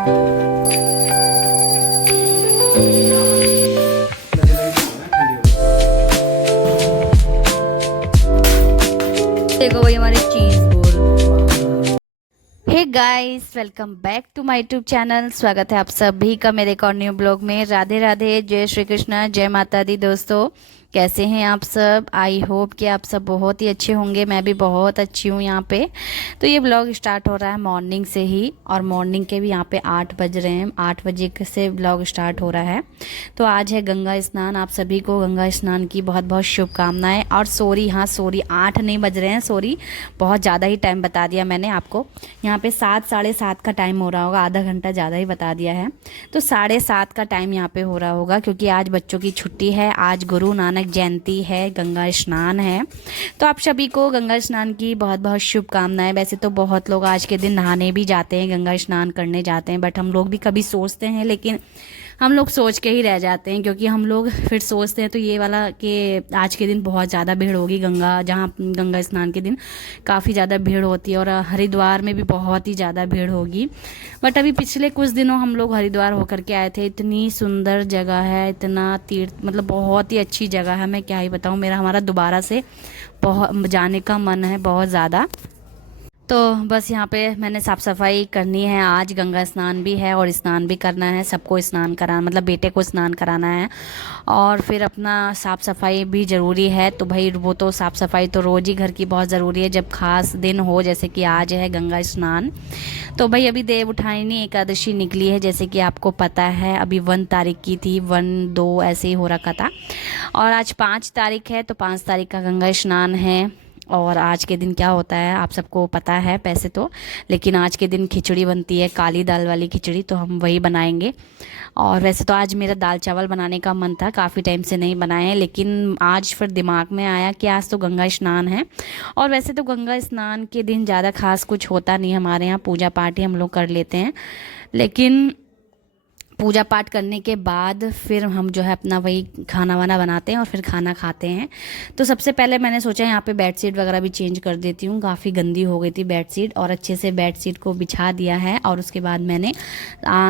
देखो वही हमारे चीज बोल। Hey guys, welcome back to my YouTube channel. स्वागत है आप सभी का मेरे एक और न्यू ब्लॉग में। राधे राधे, जय श्री कृष्ण, जय माता दी। दोस्तों कैसे हैं आप सब? आई होप कि आप सब बहुत ही अच्छे होंगे। मैं भी बहुत अच्छी हूँ यहाँ पे। तो ये ब्लॉग स्टार्ट हो रहा है मॉर्निंग से ही, और मॉर्निंग के भी यहाँ पे 8 बज रहे हैं। 8 बजे से ब्लॉग स्टार्ट हो रहा है। तो आज है गंगा स्नान। आप सभी को गंगा स्नान की बहुत बहुत शुभकामनाएं। और सॉरी, हाँ सॉरी, 8 नहीं बज रहे हैं, सॉरी, बहुत ज़्यादा ही टाइम बता दिया मैंने आपको। यहाँ पे 7 साढ़े 7 का टाइम हो रहा होगा, आधा घंटा ज़्यादा ही बता दिया है। तो 7:30 का टाइम यहाँ पे हो रहा होगा, क्योंकि आज बच्चों की छुट्टी है। आज गुरु नानक जयंती है, गंगा स्नान है। तो आप सभी को गंगा स्नान की बहुत बहुत शुभकामनाएं। वैसे तो बहुत लोग आज के दिन नहाने भी जाते हैं, गंगा स्नान करने जाते हैं, बट हम लोग भी कभी सोचते हैं, लेकिन हम लोग सोच के ही रह जाते हैं, क्योंकि हम लोग फिर सोचते हैं तो ये वाला कि आज के दिन बहुत ज़्यादा भीड़ होगी गंगा, जहाँ गंगा स्नान के दिन काफ़ी ज़्यादा भीड़ होती है, और हरिद्वार में भी बहुत ही ज़्यादा भीड़ होगी। बट अभी पिछले कुछ दिनों हम लोग हरिद्वार होकर के आए थे। इतनी सुंदर जगह है, इतना तीर्थ, मतलब बहुत ही अच्छी जगह है। मैं क्या ही बताऊँ, हमारा दोबारा से बहुत जाने का मन है, बहुत ज़्यादा। तो बस यहाँ पे मैंने साफ़ सफाई करनी है। आज गंगा स्नान भी है और स्नान भी करना है, सबको स्नान कराना, मतलब बेटे को स्नान कराना है। और फिर अपना साफ़ सफाई भी ज़रूरी है। तो भाई वो तो साफ़ सफाई तो रोज़ ही घर की बहुत ज़रूरी है, जब खास दिन हो, जैसे कि आज है गंगा स्नान। तो भाई अभी देव उठानी एकादशी निकली है, जैसे कि आपको पता है। अभी 1 तारीख की थी, 1 2 ऐसे ही हो रखा था। और आज 5 तारीख है, तो 5 तारीख का गंगा स्नान है। और आज के दिन क्या होता है आप सबको पता है वैसे तो, लेकिन आज के दिन खिचड़ी बनती है, काली दाल वाली खिचड़ी, तो हम वही बनाएंगे। और वैसे तो आज मेरा दाल चावल बनाने का मन था, काफ़ी टाइम से नहीं बनाए हैं, लेकिन आज फिर दिमाग में आया कि आज तो गंगा स्नान है। और वैसे तो गंगा स्नान के दिन ज़्यादा खास कुछ होता नहीं, हमारे यहाँ पूजा पाठ ही हम लोग कर लेते हैं। लेकिन पूजा पाठ करने के बाद फिर हम जो है अपना वही खाना वाना बनाते हैं और फिर खाना खाते हैं। तो सबसे पहले मैंने सोचा यहाँ पे बेडशीट वगैरह भी चेंज कर देती हूँ, काफ़ी गंदी हो गई थी बेडशीट, और अच्छे से बेडशीट को बिछा दिया है। और उसके बाद मैंने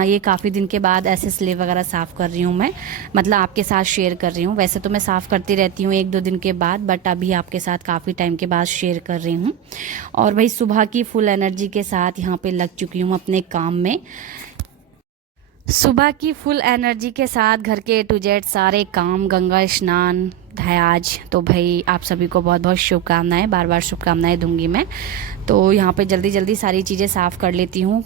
ये काफ़ी दिन के बाद ऐसे स्लेब वगैरह साफ़ कर रही हूँ मैं, मतलब आपके साथ शेयर कर रही हूँ। वैसे तो मैं साफ़ करती रहती हूँ 1-2 दिन के बाद, बट अभी आपके साथ काफ़ी टाइम के बाद शेयर कर रही हूँ। और भाई सुबह की फुल एनर्जी के साथ यहाँ पर लग चुकी हूँ अपने काम में। सुबह की फुल एनर्जी के साथ घर के A to Z सारे काम, गंगा स्नान है आज। तो भाई आप सभी को बहुत बहुत शुभकामनाएं, बार बार शुभकामनाएं दूंगी मैं। तो यहाँ पे जल्दी जल्दी सारी चीज़ें साफ़ कर लेती हूँ,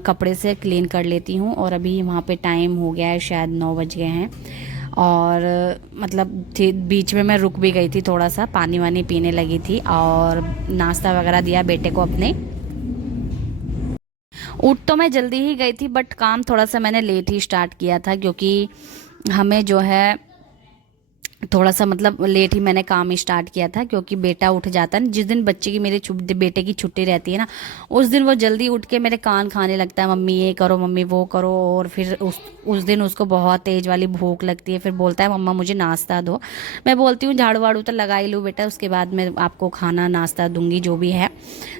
कपड़े से क्लीन कर लेती हूँ। और अभी वहाँ पे टाइम हो गया है, शायद 9 बज गए हैं। और मतलब बीच में मैं रुक भी गई थी, थोड़ा सा पानी वानी पीने लगी थी, और नाश्ता वगैरह दिया बेटे को अपने। उठ तो मैं जल्दी ही गई थी, बट काम थोड़ा सा मैंने लेट ही स्टार्ट किया था, क्योंकि हमें जो है थोड़ा सा मतलब लेट ही मैंने काम स्टार्ट किया था, क्योंकि बेटा उठ जाता है ना जिस दिन बच्चे की, मेरे बेटे की छुट्टी रहती है ना, उस दिन वो जल्दी उठ के मेरे कान खाने लगता है, मम्मी ये करो, मम्मी वो करो। और फिर उस दिन उसको बहुत तेज़ वाली भूख लगती है, फिर बोलता है मम्मा मुझे नाश्ता दो। मैं बोलती हूँ झाड़ू वाड़ू तो लगा ही लूँ बेटा, उसके बाद मैं आपको खाना नाश्ता दूंगी जो भी है।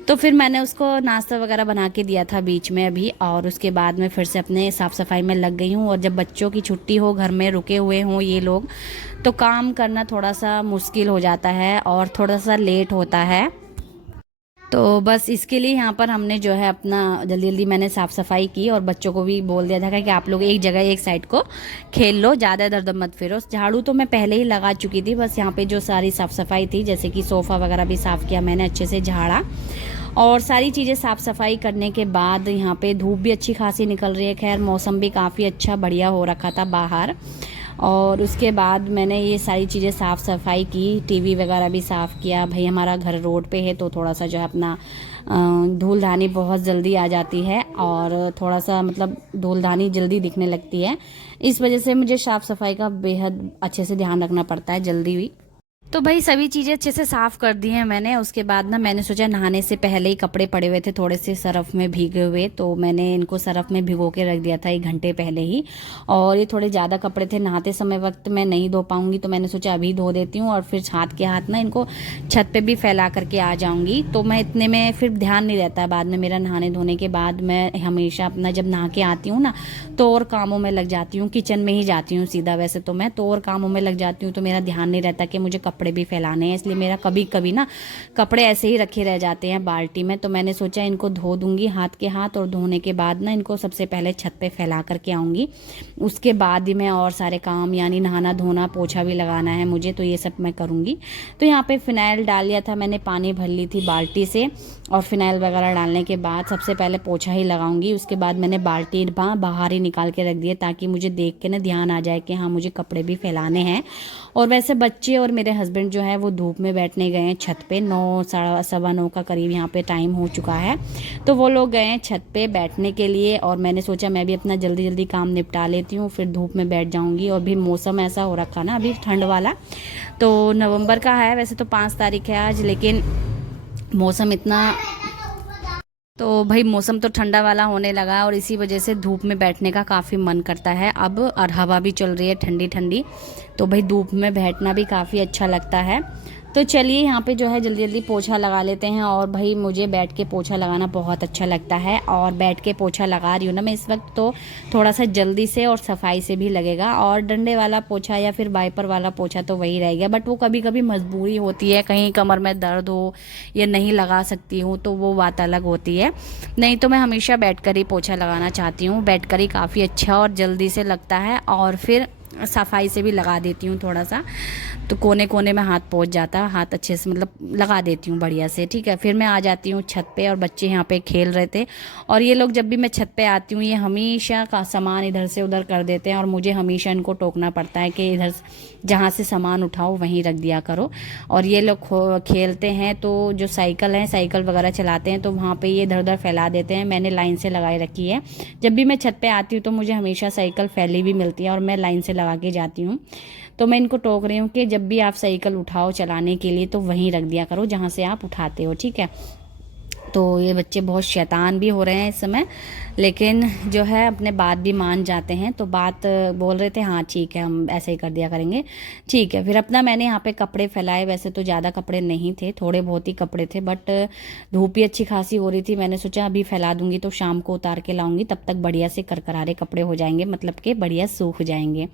तो फिर मैंने उसको नाश्ता वगैरह बना के दिया था बीच में अभी, और उसके बाद मैं फिर से अपने साफ़ सफाई में लग गई हूँ। और जब बच्चों की छुट्टी हो, घर में रुके हुए हों ये लोग, तो काम करना थोड़ा सा मुश्किल हो जाता है और थोड़ा सा लेट होता है। तो बस इसके लिए यहाँ पर हमने जो है अपना जल्दी जल्दी मैंने साफ़ सफाई की, और बच्चों को भी बोल दिया था कि आप लोग एक जगह एक साइड को खेल लो, ज़्यादा इधर उधर मत फिरो। झाड़ू तो मैं पहले ही लगा चुकी थी, बस यहाँ पे जो सारी साफ़ सफाई थी, जैसे कि सोफ़ा वगैरह भी साफ़ किया मैंने, अच्छे से झाड़ा। और सारी चीज़ें साफ़ सफाई करने के बाद यहाँ पे धूप भी अच्छी खासी निकल रही है, खैर मौसम भी काफ़ी अच्छा बढ़िया हो रखा था बाहर। और उसके बाद मैंने ये सारी चीज़ें साफ़ सफाई की, टीवी वगैरह भी साफ़ किया। भाई हमारा घर रोड पे है, तो थोड़ा सा जो है अपना धूलधानी बहुत जल्दी आ जाती है, और थोड़ा सा मतलब धूलधानी जल्दी दिखने लगती है। इस वजह से मुझे साफ़ सफाई का बेहद अच्छे से ध्यान रखना पड़ता है जल्दी भी। तो भाई सभी चीज़ें अच्छे से साफ़ कर दी हैं मैंने। उसके बाद ना मैंने सोचा नहाने से पहले ही कपड़े पड़े हुए थे थोड़े से सरफ़ में भीगे हुए, तो मैंने इनको सरफ़ में भिगो के रख दिया था 1 घंटे पहले ही। और ये थोड़े ज़्यादा कपड़े थे, नहाते समय वक्त मैं नहीं धो पाऊँगी, तो मैंने सोचा अभी धो देती हूँ और फिर हाथ के हाथ ना इनको छत पर भी फैला करके आ जाऊँगी। तो मैं इतने में फिर ध्यान नहीं रहता है बाद में मेरा। नहाने धोने के बाद मैं हमेशा अपना जब नहा के आती हूँ ना तो और कामों में लग जाती हूँ, किचन में ही जाती हूँ सीधा वैसे तो मैं, तो और कामों में लग जाती हूँ, तो मेरा ध्यान नहीं रहता कि मुझे कपड़े भी फैलाने हैं। इसलिए मेरा कभी कभी ना कपड़े ऐसे ही रखे रह जाते हैं बाल्टी में। तो मैंने सोचा इनको धो दूंगी हाथ के हाथ, और धोने के बाद ना इनको सबसे पहले छत पे फैला करके आऊँगी। उसके बाद ही मैं और सारे काम यानी नहाना धोना पोछा भी लगाना है मुझे, तो ये सब मैं करूँगी। तो यहाँ पे फिनाइल डाल लिया था मैंने, पानी भर ली थी बाल्टी से, और फिनाइल वगैरह डालने के बाद सबसे पहले पोछा ही लगाऊंगी। उसके बाद मैंने बाल्टी बाहर ही निकाल के रख दिए ताकि मुझे देख के ना ध्यान आ जाए कि हाँ मुझे कपड़े भी फैलाने हैं। और वैसे बच्चे और मेरे हस्बैंड जो है वो धूप में बैठने गए हैं छत पे। 9 सवा 9 का करीब यहाँ पे टाइम हो चुका है, तो वो लोग गए हैं छत पे बैठने के लिए। और मैंने सोचा मैं भी अपना जल्दी जल्दी काम निपटा लेती हूँ, फिर धूप में बैठ जाऊँगी। और भी मौसम ऐसा हो रखा ना अभी ठंड वाला, तो नवंबर का है वैसे तो 5 तारीख है आज, लेकिन मौसम इतना, तो भाई मौसम तो ठंडा वाला होने लगा और इसी वजह से धूप में बैठने का काफ़ी मन करता है अब। और हवा भी चल रही है ठंडी ठंडी, तो भाई धूप में बैठना भी काफ़ी अच्छा लगता है। तो चलिए यहाँ पे जो है जल्दी जल्दी पोछा लगा लेते हैं। और भाई मुझे बैठ के पोछा लगाना बहुत अच्छा लगता है, और बैठ के पोछा लगा रही हूँ ना मैं इस वक्त, तो थोड़ा सा जल्दी से और सफाई से भी लगेगा। और डंडे वाला पोछा या फिर वाइपर वाला पोछा तो वही रहेगा, बट वो कभी कभी मजबूरी होती है, कहीं कमर में दर्द हो या नहीं लगा सकती हूँ तो वो बात अलग होती है। नहीं तो मैं हमेशा बैठ कर ही पोछा लगाना चाहती हूँ, बैठ कर ही काफ़ी अच्छा और जल्दी से लगता है। और फिर सफाई से भी लगा देती हूँ थोड़ा सा, तो कोने कोने में हाथ पहुँच जाता है, हाथ अच्छे से मतलब लगा देती हूँ बढ़िया से। ठीक है, फिर मैं आ जाती हूँ छत पे, और बच्चे यहाँ पे खेल रहे थे। और ये लोग जब भी मैं छत पे आती हूँ ये हमेशा का सामान इधर से उधर कर देते हैं, और मुझे हमेशा इनको टोकना पड़ता है कि इधर जहाँ से सामान उठाओ वहीं रख दिया करो। और ये लोग खेलते हैं, तो जो साइकिल है साइकिल वगैरह चलाते हैं तो वहाँ पर ये इधर उधर फैला देते हैं। मैंने लाइन से लगाई रखी है, जब भी मैं छत पर आती हूँ तो मुझे हमेशा साइकिल फैली भी मिलती है और मैं लाइन से लगा के जाती हूँ। तो मैं इनको टोक रही हूँ कि जब भी आप साइकिल उठाओ चलाने के लिए तो वहीं रख दिया करो जहाँ से आप उठाते हो, ठीक है। तो ये बच्चे बहुत शैतान भी हो रहे हैं इस समय, लेकिन जो है अपने बात भी मान जाते हैं। तो बात बोल रहे थे हाँ ठीक है हम ऐसे ही कर दिया करेंगे, ठीक है। फिर अपना मैंने यहाँ पे कपड़े फैलाए, वैसे तो ज़्यादा कपड़े नहीं थे, थोड़े बहुत ही कपड़े थे, बट धूप भी अच्छी खासी हो रही थी। मैंने सोचा अभी फैला दूंगी तो शाम को उतार के लाऊंगी, तब तक बढ़िया से करकरारे कपड़े हो जाएंगे, मतलब कि बढ़िया सूख जाएंगे।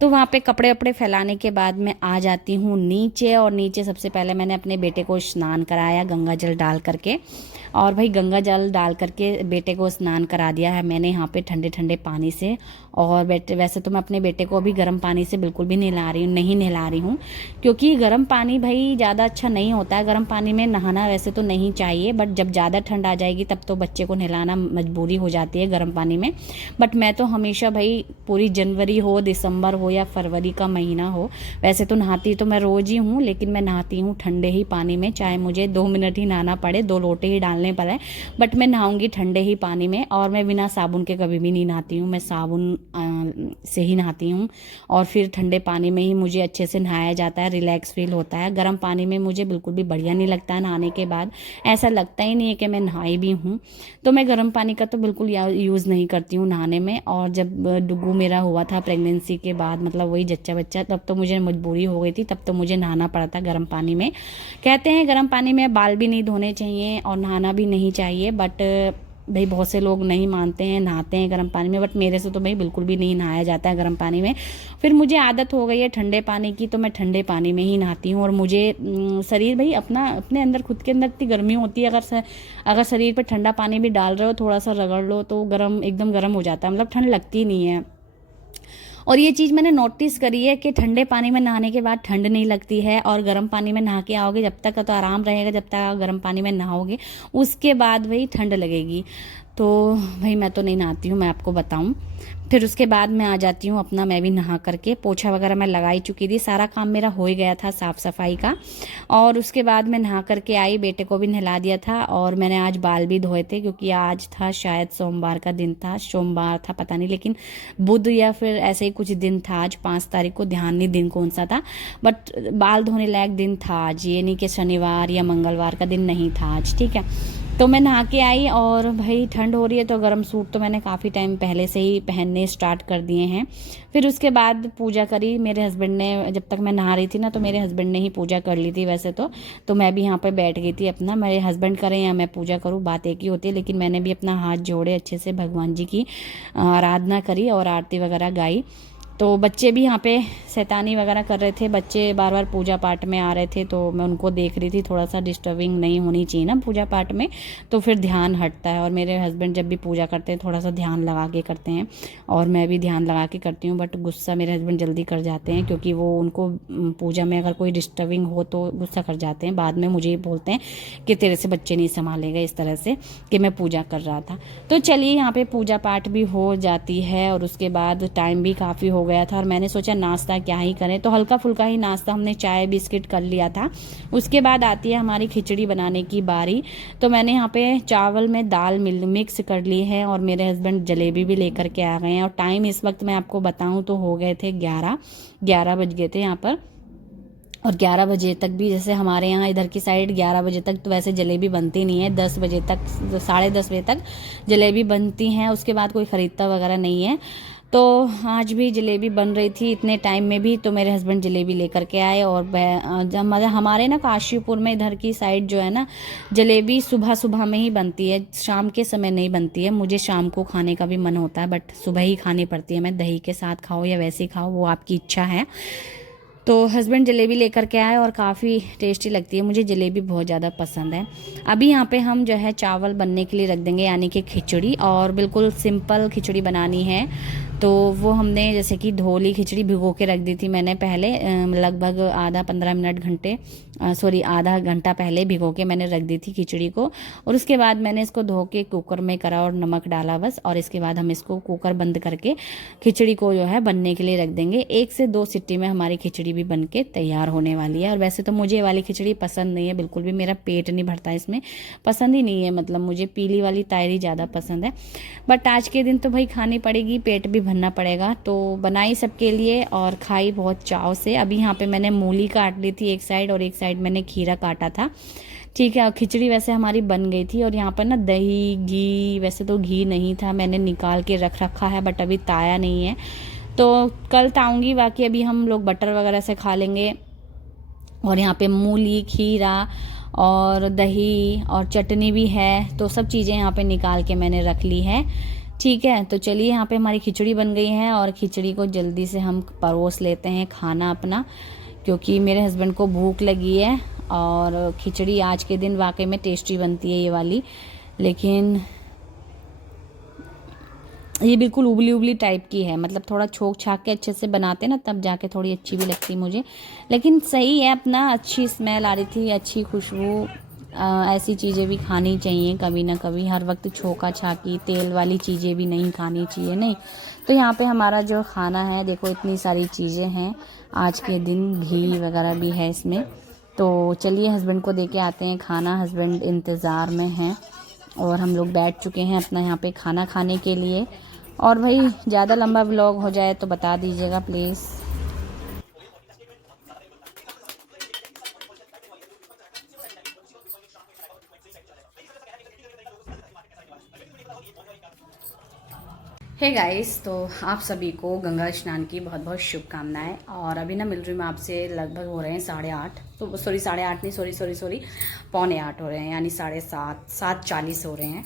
तो वहाँ पे कपड़े वपड़े फैलाने के बाद मैं आ जाती हूँ नीचे, और नीचे सबसे पहले मैंने अपने बेटे को स्नान कराया गंगा जल डाल करके। और भाई गंगा जल डाल करके बेटे को स्नान करा दिया है मैंने यहाँ पे ठंडे ठंडे पानी से। और बेटे वैसे तो मैं अपने बेटे को अभी गर्म पानी से बिल्कुल भी नहीं नहला रही हूँ, क्योंकि गर्म पानी भाई ज़्यादा अच्छा नहीं होता है। गर्म पानी में नहाना वैसे तो नहीं चाहिए, बट जब ज़्यादा ठंड आ जाएगी तब तो बच्चे को नहलाना मजबूरी हो जाती है गर्म पानी में। बट मैं तो हमेशा भाई पूरी जनवरी हो, दिसंबर हो या फरवरी का महीना हो, वैसे तो नहाती तो मैं रोज़ ही हूँ, लेकिन मैं नहाती हूँ ठंडे ही पानी में, चाहे मुझे 2 मिनट ही नहाना पड़े, 2 लोटे ही डालने पड़े, बट मैं नहाऊंगी ठंडे ही पानी में। और मैं बिना साबुन के कभी भी नहीं नहाती हूँ, मैं साबुन से ही नहाती हूँ। और फिर ठंडे पानी में ही मुझे अच्छे से नहाया जाता है, रिलैक्स फील होता है। गर्म पानी में मुझे बिल्कुल भी बढ़िया नहीं लगता है नहाने के बाद, ऐसा लगता ही नहीं है कि मैं नहाई भी हूँ। तो मैं गर्म पानी का तो बिल्कुल यूज़ नहीं करती हूँ नहाने में। और जब डुगू मेरा हुआ था प्रेगनेंसी के बाद, मतलब वही जच्चा बच्चा, तब तो मुझे मजबूरी हो गई थी, तब तो मुझे नहाना पड़ा था गर्म पानी में। कहते हैं गर्म पानी में बाल भी नहीं धोने चाहिए और नहाना भी नहीं चाहिए, बट भाई बहुत से लोग नहीं मानते हैं, नहाते हैं गर्म पानी में, बट मेरे से तो भाई बिल्कुल भी नहीं नहाया जाता है गर्म पानी में। फिर मुझे आदत हो गई है ठंडे पानी की, तो मैं ठंडे पानी में ही नहाती हूँ। और मुझे शरीर भाई अपने अंदर खुद के अंदर इतनी गर्मी होती है, अगर शरीर पर ठंडा पानी भी डाल रहे हो, थोड़ा सा रगड़ लो तो एकदम गर्म हो जाता है, मतलब ठंड लगती नहीं है। और ये चीज़ मैंने नोटिस करी है कि ठंडे पानी में नहाने के बाद ठंड नहीं लगती है, और गर्म पानी में नहा के आओगे जब तक तो आराम रहेगा, जब तक गर्म पानी में नहाओगे उसके बाद वही ठंड लगेगी। तो भाई मैं तो नहीं नहाती हूँ, मैं आपको बताऊँ। फिर उसके बाद मैं आ जाती हूँ अपना, मैं भी नहा करके पोछा वगैरह मैं लगा ही चुकी थी, सारा काम मेरा हो ही गया था साफ़ सफाई का। और उसके बाद मैं नहा करके आई, बेटे को भी नहला दिया था और मैंने आज बाल भी धोए थे क्योंकि आज था शायद सोमवार का दिन था, सोमवार था पता नहीं, लेकिन बुध या फिर ऐसे ही कुछ दिन था आज 5 तारीख को, ध्यान नहीं दिन कौन सा था, बट बाल धोने लायक दिन था आज, ये नहीं कि शनिवार या मंगलवार का दिन नहीं था आज, ठीक है। तो मैं नहा के आई और भाई ठंड हो रही है तो गर्म सूट तो मैंने काफ़ी टाइम पहले से ही पहनने स्टार्ट कर दिए हैं। फिर उसके बाद पूजा करी मेरे हस्बैंड ने, जब तक मैं नहा रही थी ना तो मेरे हस्बैंड ने ही पूजा कर ली थी वैसे तो मैं भी यहाँ पे बैठ गई थी अपना, मेरे हस्बैंड करें या मैं पूजा करूँ बात एक ही होती है, लेकिन मैंने भी अपना हाथ जोड़े अच्छे से भगवान जी की आराधना करी और आरती वगैरह गाई। तो बच्चे भी यहाँ पे शैतानी वगैरह कर रहे थे, बच्चे बार बार पूजा पाठ में आ रहे थे तो मैं उनको देख रही थी, थोड़ा सा डिस्टर्बिंग नहीं होनी चाहिए ना पूजा पाठ में, तो फिर ध्यान हटता है। और मेरे हस्बैंड जब भी पूजा करते हैं थोड़ा सा ध्यान लगा के करते हैं और मैं भी ध्यान लगा के करती हूँ, बट गुस्सा मेरे हस्बैंड जल्दी कर जाते हैं क्योंकि वो उनको पूजा में अगर कोई डिस्टर्बिंग हो तो गुस्सा कर जाते हैं, बाद में मुझे ही बोलते हैं कि तेरे से बच्चे नहीं संभालेगा, इस तरह से कि मैं पूजा कर रहा था। तो चलिए यहाँ पे पूजा पाठ भी हो जाती है और उसके बाद टाइम भी काफ़ी हो गया था और मैंने सोचा नाश्ता क्या ही करें, तो हल्का फुल्का ही नाश्ता हमने चाय बिस्किट कर लिया था। उसके बाद आती है हमारी खिचड़ी बनाने की बारी। तो मैंने यहाँ पे चावल में दाल मिक्स कर ली है और मेरे हस्बैंड जलेबी भी लेकर के आ गए हैं और टाइम इस वक्त मैं आपको बताऊं तो हो गए थे 11 बज गए थे यहाँ पर। और 11 बजे तक भी, जैसे हमारे यहाँ इधर की साइड 11 बजे तक तो वैसे जलेबी बनती नहीं है, 10 बजे तक 10:30 बजे तक जलेबी बनती हैं, उसके बाद कोई ख़रीदता वगैरह नहीं है। तो आज भी जलेबी बन रही थी इतने टाइम में भी, तो मेरे हस्बैंड जलेबी लेकर के आए। और हमारे ना काशीपुर में इधर की साइड जो है ना, जलेबी सुबह सुबह में ही बनती है, शाम के समय नहीं बनती है। मुझे शाम को खाने का भी मन होता है बट सुबह ही खानी पड़ती है, मैं दही के साथ खाओ या वैसे ही खाओ वो आपकी इच्छा है। तो हस्बैंड जलेबी लेकर के आए और काफ़ी टेस्टी लगती है, मुझे जलेबी बहुत ज़्यादा पसंद है। अभी यहाँ पे हम जो है चावल बनने के लिए रख देंगे, यानी कि खिचड़ी, और बिल्कुल सिंपल खिचड़ी बनानी है। तो वो हमने जैसे कि धोली खिचड़ी भिगो के रख दी थी मैंने पहले, लगभग आधा घंटा पहले भिगो के मैंने रख दी थी खिचड़ी को। और उसके बाद मैंने इसको धो के कुकर में करा और नमक डाला बस, और इसके बाद हम इसको कुकर बंद करके खिचड़ी को जो है बनने के लिए रख देंगे। 1 से 2 सीटी में हमारी खिचड़ी भी बन के तैयार होने वाली है। और वैसे तो मुझे ये वाली खिचड़ी पसंद नहीं है बिल्कुल भी, मेरा पेट नहीं भरता इसमें, पसंद ही नहीं है, मतलब मुझे पीली वाली तायरी ज़्यादा पसंद है। बट आज के दिन तो भाई खानी पड़ेगी, पेट भी भरना पड़ेगा, तो बनाई सबके लिए और खाई बहुत चाव से। अभी यहाँ पे मैंने मूली काट ली थी एक साइड और एक साइड मैंने खीरा काटा था, ठीक है। और खिचड़ी वैसे हमारी बन गई थी और यहाँ पर ना दही घी, वैसे तो घी नहीं था, मैंने निकाल के रख रखा है बट अभी ताया नहीं है, तो कल ताऊंगी। बाकी अभी हम लोग बटर वगैरह से खा लेंगे। और यहाँ पे मूली, खीरा और दही और चटनी भी है, तो सब चीज़ें यहाँ पे निकाल के मैंने रख ली है, ठीक है। तो चलिए यहाँ पे हमारी खिचड़ी बन गई है और खिचड़ी को जल्दी से हम परोस लेते हैं खाना अपना, क्योंकि मेरे हस्बैंड को भूख लगी है। और खिचड़ी आज के दिन वाकई में टेस्टी बनती है ये वाली, लेकिन ये बिल्कुल उबली उबली टाइप की है, मतलब थोड़ा छोक छाक के अच्छे से बनाते ना तब जाके थोड़ी अच्छी भी लगती मुझे, लेकिन सही है अपना, अच्छी स्मेल आ रही थी, अच्छी खुशबू। ऐसी चीज़ें भी खानी चाहिए कभी ना कभी, हर वक्त छोका छाकी तेल वाली चीज़ें भी नहीं खानी चाहिए, नहीं। तो यहाँ पे हमारा जो खाना है देखो, इतनी सारी चीज़ें हैं आज के दिन, घी वगैरह भी है इसमें। तो चलिए हस्बैंड को दे के आते हैं खाना, हस्बैंड इंतज़ार में हैं और हम लोग बैठ चुके हैं अपना यहाँ पे खाना खाने के लिए। और भाई ज़्यादा लंबा व्लॉग हो जाए तो बता दीजिएगा प्लीज़। हे गाइस, तो आप सभी को गंगा स्नान की बहुत बहुत शुभकामनाएं। और अभी ना मिल रही मैं आपसे, लगभग हो रहे हैं 8:30, तो सॉरी 8:30 नहीं, सॉरी 7:45 हो रहे हैं, यानी 7:40 हो रहे हैं।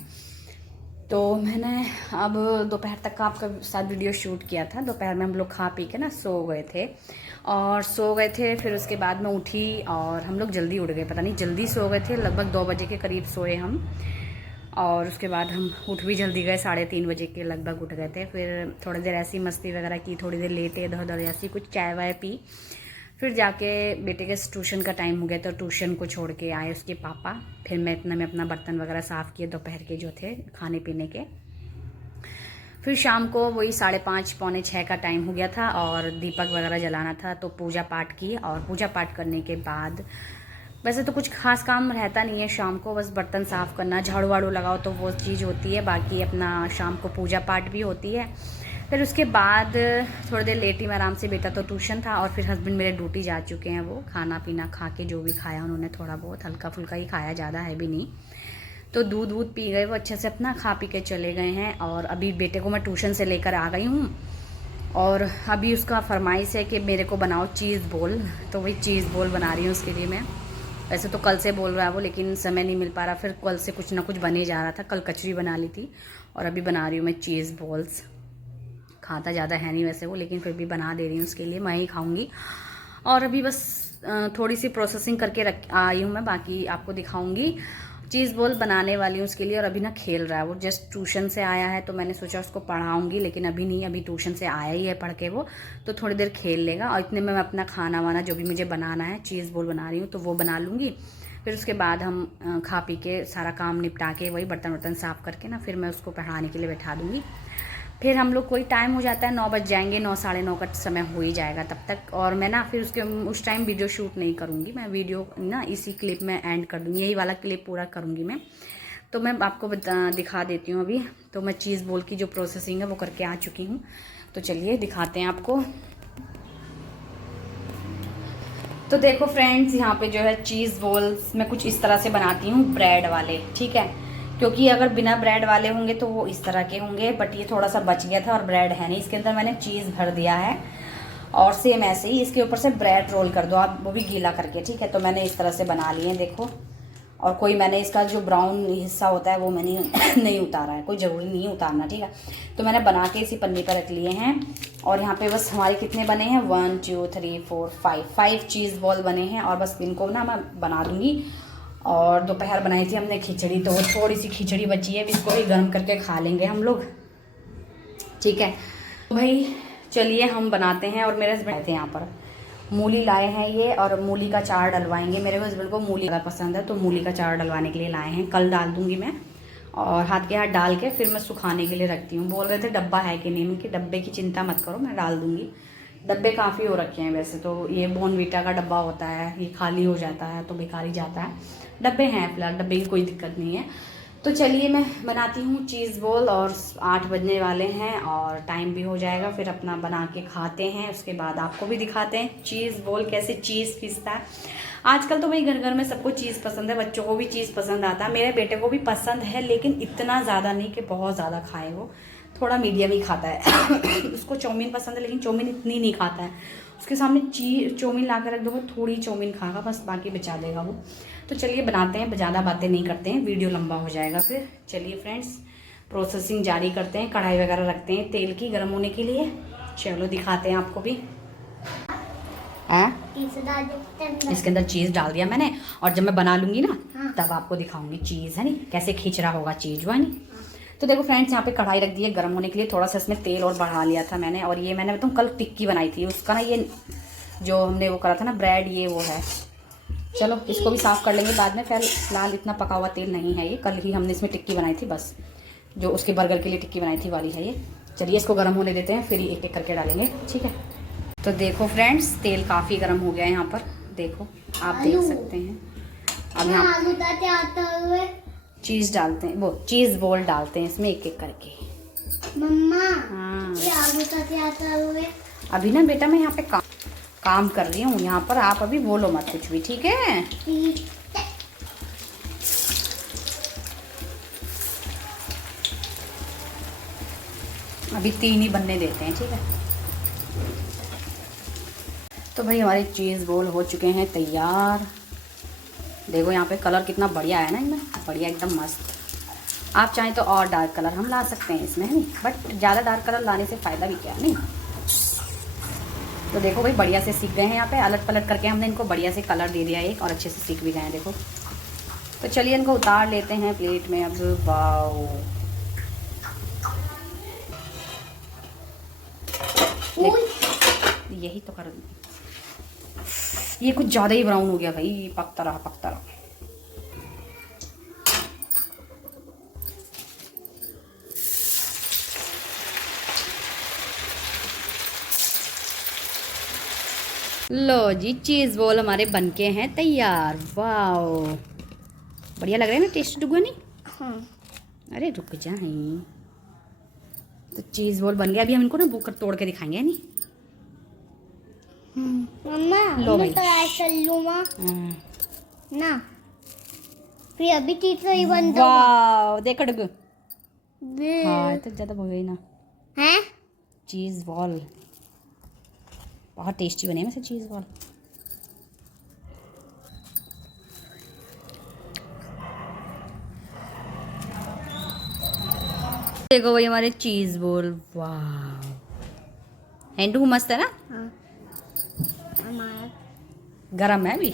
तो मैंने अब दोपहर तक का आपका साथ वीडियो शूट किया था। दोपहर में हम लोग खा पी के ना सो गए थे, फिर उसके बाद मैं उठी और हम लोग जल्दी उठ गए, पता नहीं जल्दी सो गए थे, लगभग 2 बजे के करीब सोए हम। और उसके बाद हम उठ भी जल्दी गए, 3:30 बजे के लगभग उठ गए थे। फिर थोड़ी देर ऐसी मस्ती वगैरह की, थोड़ी देर लेटे इधर उधर, ऐसी कुछ चाय वाय पी। फिर जाके बेटे के ट्यूशन का टाइम हो गया तो ट्यूशन को छोड़ के आए उसके पापा। फिर मैं इतना में अपना बर्तन वगैरह साफ़ किए दोपहर के जो थे खाने पीने के। फिर शाम को वही 5:30 पौने 6 का टाइम हो गया था और दीपक वगैरह जलाना था, तो पूजा पाठ की। और पूजा पाठ करने के बाद वैसे तो कुछ खास काम रहता नहीं है शाम को, बस बर्तन साफ़ करना, झाड़ू वाड़ू लगाओ तो वो चीज़ होती है। बाकी अपना शाम को पूजा पाठ भी होती है। फिर उसके बाद थोड़ी देर लेटी मैं आराम से, बेटा तो ट्यूशन था और फिर हस्बैंड मेरे ड्यूटी जा चुके हैं। वो खाना पीना खा के जो भी खाया उन्होंने थोड़ा बहुत हल्का फुल्का ही खाया, ज़्यादा है भी नहीं। तो दूध वूध पी गए वो अच्छे से, अपना खा पी के चले गए हैं। और अभी बेटे को मैं ट्यूशन से लेकर आ गई हूँ और अभी उसका फरमाइश है कि मेरे को बनाओ चीज़ बोल, तो वही चीज़ बोल बना रही हूँ उसके लिए मैं। वैसे तो कल से बोल रहा है वो, लेकिन समय नहीं मिल पा रहा, फिर कल से कुछ ना कुछ बने जा रहा था। कल कचरी बना ली थी और अभी बना रही हूँ मैं चीज़ बॉल्स। खाता ज़्यादा है नहीं वैसे वो, लेकिन फिर भी बना दे रही हूँ उसके लिए, मैं ही खाऊंगी। और अभी बस थोड़ी सी प्रोसेसिंग करके रख आई हूँ मैं, बाकी आपको दिखाऊंगी। चीज़ बॉल बनाने वाली हूँ उसके लिए। और अभी ना खेल रहा है वो, जस्ट ट्यूशन से आया है तो मैंने सोचा उसको पढ़ाऊंगी, लेकिन अभी नहीं, अभी ट्यूशन से आया ही है पढ़ के वो, तो थोड़ी देर खेल लेगा। और इतने में मैं अपना खाना वाना जो भी मुझे बनाना है, चीज़ बॉल बना रही हूँ तो वो बना लूँगी। फिर उसके बाद हम खा पी के सारा काम निपटा के वही बर्तन वर्तन साफ़ करके ना, फिर मैं उसको पढ़ाने के लिए बैठा दूँगी। फिर हम लोग कोई टाइम हो जाता है 9 बज जाएंगे, 9 साढ़े 9 का समय हो ही जाएगा तब तक। और मैं ना फिर उस टाइम वीडियो शूट नहीं करूँगी मैं, वीडियो ना इसी क्लिप में एंड कर दूँगी, यही वाला क्लिप पूरा करूँगी मैं। तो मैं आपको दिखा देती हूँ अभी। तो मैं चीज़ बॉल की जो प्रोसेसिंग है वो करके आ चुकी हूँ, तो चलिए दिखाते हैं आपको। तो देखो फ्रेंड्स, यहाँ पे जो है चीज़ बॉल्स मैं कुछ इस तरह से बनाती हूँ, ब्रेड वाले, ठीक है। क्योंकि अगर बिना ब्रेड वाले होंगे तो वो इस तरह के होंगे, बट ये थोड़ा सा बच गया था और ब्रेड है नहीं, इसके अंदर मैंने चीज़ भर दिया है। और सेम ऐसे ही इसके ऊपर से ब्रेड रोल कर दो आप, वो भी गीला करके, ठीक है। तो मैंने इस तरह से बना लिए हैं, देखो। और कोई मैंने इसका जो ब्राउन हिस्सा होता है वो मैंने नहीं उतारा है, कोई ज़रूरी नहीं उतारना, ठीक है। तो मैंने बना के इसी पन्नी पर रख लिए हैं। और यहाँ पे बस हमारे कितने बने हैं, 1 2 3 4 5 चीज़ बॉल बने हैं। और बस इनको ना मैं बना दूँगी। और दोपहर बनाई थी हमने खिचड़ी, तो थोड़ी सी खिचड़ी बची है, इसको ही गर्म करके खा लेंगे हम लोग, ठीक है। तो भाई चलिए हम बनाते हैं। और मेरे हस्बैंड थे यहाँ पर, मूली लाए हैं ये, और मूली का चार डलवाएंगे। मेरे हस्बैंड को मूली ज़्यादा पसंद है तो मूली का चार डलवाने के लिए लाए हैं, कल डाल दूंगी मैं। और हाथ के हाथ डाल के फिर मैं सुखाने के लिए रखती हूँ। बोल रहे थे डब्बा है कि नहीं, उनके डब्बे की चिंता मत करो, मैं डाल दूंगी। डब्बे काफ़ी हो रखे हैं वैसे तो, ये बॉर्नवीटा का डब्बा होता है, ये खाली हो जाता है तो बेकार ही जाता है। डब्बे हैं फिलहाल, डब्बे की कोई दिक्कत नहीं है। तो चलिए मैं बनाती हूँ चीज़ बॉल, और 8 बजने वाले हैं और टाइम भी हो जाएगा। फिर अपना बना के खाते हैं, उसके बाद आपको भी दिखाते हैं चीज़ बॉल कैसे चीज़ पिसता है। आजकल तो भाई घर घर में सबको चीज़ पसंद है, बच्चों को भी चीज़ पसंद आता है, मेरे बेटे को भी पसंद है, लेकिन इतना ज़्यादा नहीं कि बहुत ज़्यादा खाए, वो थोड़ा मीडियम ही खाता है। उसको चाउमीन पसंद है, लेकिन चाउमीन इतनी नहीं खाता है। उसके सामने चाउमीन ला कर रख दो, थोड़ी चाउमीन खाएगा बस, बाकी बचा देगा वो। तो चलिए बनाते हैं, ज़्यादा बातें नहीं करते हैं, वीडियो लंबा हो जाएगा फिर। चलिए फ्रेंड्स, प्रोसेसिंग जारी करते हैं, कढ़ाई वगैरह रखते हैं तेल की गर्म होने के लिए। चलो दिखाते हैं आपको भी। इसके अंदर चीज़ डाल दिया मैंने, और जब मैं बना लूँगी ना तब आपको दिखाऊंगी चीज़, है नहीं, कैसे खींच रहा होगा चीज़ वो, है नहीं। तो देखो फ्रेंड्स, यहाँ पे कढ़ाई रख दी है गर्म होने के लिए, थोड़ा सा इसमें तेल और बढ़ा लिया था मैंने। और ये मैंने बताऊँ कल टिक्की बनाई थी, उसका ना ये जो हमने वो करा था ना ब्रेड, ये वो है। चलो इसको भी साफ़ कर लेंगे बाद में, फिलहाल इतना पका हुआ तेल नहीं है ये, कल ही हमने इसमें टिक्की बनाई थी, बस जो उसके बर्गर के लिए टिक्की बनाई थी वाली है ये। चलिए इसको गर्म होने देते हैं, फिर एक एक करके डालेंगे, ठीक है। तो देखो फ्रेंड्स, तेल काफ़ी गर्म हो गया है यहाँ पर, देखो आप देख सकते हैं। अब यहाँ चीज़ डालते हैं, वो चीज़ बॉल डालते हैं इसमें एक एक करके। मम्मा हाँ, अभी ना बेटा मैं यहाँ पे काम कर रही हूँ यहाँ पर, आप अभी बोलो मत कुछ भी, ठीक है। अभी 3 ही बनने देते हैं, ठीक है। तो भाई हमारे चीज़ बॉल हो चुके हैं तैयार। देखो यहाँ पे कलर कितना बढ़िया है ना इनमें, बढ़िया एकदम मस्त। आप चाहें तो और डार्क कलर हम ला सकते हैं इसमें, है नहीं, बट ज़्यादा डार्क कलर लाने से फ़ायदा भी क्या नहीं। तो देखो भाई बढ़िया से सीख गए हैं, यहाँ पे अलट पलट करके हमने इनको बढ़िया से कलर दे दिया एक, और अच्छे से सीख भी गए हैं देखो। तो चलिए इनको उतार लेते हैं प्लेट में अब। वाओ, यही तो कर, ये कुछ ज़्यादा ही ब्राउन हो गया भाई, पकता रहा पकता रहा। लो जी, चीज़ बॉल हमारे बनके हैं तैयार। वाओ, बढ़िया लग रहा है ना, टेस्ट डुगो नहीं। हाँ। अरे रुक जा, तो चीज़ बॉल बन गया। अभी हम इनको ना बुक तोड़ के दिखाएंगे, नहीं? मम्मा लो मैं भाई। तो ऐसा लूँगा हाँ। ना, फिर अभी चीज सही बन जाएगा। वाओ, देखो डुगो। हाँ, तो ज़्यादा हो गई ना। हैं? चीज़ बॉल बहुत टेस्टी बने वैसे चीज़ बॉल। देखो भाई हमारे चीज़ बॉल। वाह, हैंडू मस्त है ना। हाँ। हमारा गरम है अभी।